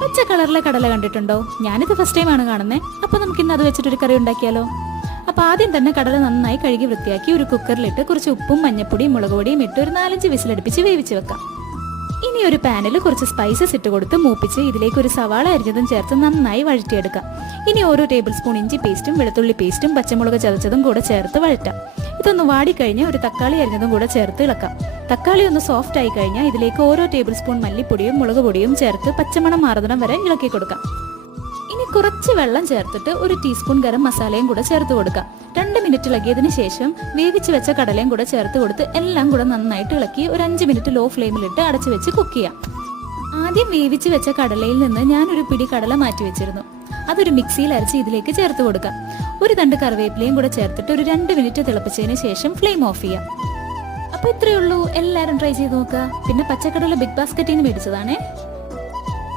പച്ച കളറിലെ കടല കണ്ടിട്ടുണ്ടോ? ഞാനിത് ഫസ്റ്റ് ടൈം ആണ് കാണുന്നത്. അപ്പൊ നമുക്ക് ഇന്ന് അത് വെച്ചിട്ടൊരു കറി ഉണ്ടാക്കിയാലോ? അപ്പൊ ആദ്യം തന്നെ കടല നന്നായി കഴുകി വൃത്തിയാക്കി ഒരു കുക്കറിലിട്ട് കുറച്ച് ഉപ്പും മഞ്ഞപ്പൊടിയും മുളക് പൊടിയും ഇട്ട് ഒരു 4-5 വിസിലടുപ്പിച്ച് വേവിച്ച് വെക്കാം. ഇനി ഒരു പാനിൽ കുറച്ച് സ്പൈസസ് ഇട്ട് കൊടുത്ത് മൂപ്പിച്ച് ഇതിലേക്ക് ഒരു സവാള അരിഞ്ഞതും ചേർത്ത് നന്നായി വഴറ്റിയെടുക്കാം. ഇനി ഓരോ ടേബിൾ സ്പൂൺ ഇഞ്ചി പേസ്റ്റും വെളുത്തുള്ളി പേസ്റ്റും പച്ചമുളക് ചതച്ചതും കൂടെ ചേർത്ത് വഴറ്റാം. ഇതൊന്ന് വാടിക്കഴിഞ്ഞാൽ ഒരു തക്കാളി അരിഞ്ഞതും കൂടെ ചേർത്ത് ഇളക്കാം. തക്കാളി ഒന്ന് സോഫ്റ്റ് ആയി കഴിഞ്ഞാൽ ഇതിലേക്ക് ഓരോ ടേബിൾ സ്പൂൺ മല്ലിപ്പൊടിയും മുളക് പൊടിയും ചേർത്ത് പച്ചമണം മാറുന്നിടം വരെ ഇളക്കി കൊടുക്കാം. ഇനി കുറച്ച് വെള്ളം ചേർത്തിട്ട് ഒരു ടീസ്പൂൺ ഗരം മസാലയും കൂടെ ചേർത്ത് കൊടുക്കാം. 2 മിനിറ്റ് ഇളകിയതിനു ശേഷം വേവിച്ച് വെച്ച കടലയും കൂടെ ചേർത്ത് കൊടുത്ത് എല്ലാം കൂടെ നന്നായിട്ട് ഇളക്കി ഒരു 5 മിനിറ്റ് ലോ ഫ്ലെയിമിലിട്ട് അടച്ചു വെച്ച് കുക്ക് ചെയ്യാം. ആദ്യം വേവിച്ച് വെച്ച കടലയിൽ നിന്ന് ഞാനൊരു പിടി കടല മാറ്റി വെച്ചിരുന്നു. അതൊരു മിക്സിയിൽ അരച്ച് ഇതിലേക്ക് ചേർത്ത് കൊടുക്കാം. ഒരു തണ്ട് കറിവേപ്പിലയും കൂടെ ചേർത്തിട്ട് ഒരു 2 മിനിറ്റ് തിളപ്പിച്ചതിന് ശേഷം ഫ്ലെയിം ഓഫ് ചെയ്യാം. അപ്പൊ ഇത്രയേ ഉള്ളൂ. എല്ലാവരും ട്രൈ ചെയ്ത് നോക്കുക. പിന്നെ പച്ചക്കടല ബിഗ് ബാസ്ക്കറ്റിൽ നിന്ന് മേടിച്ചതാണേ.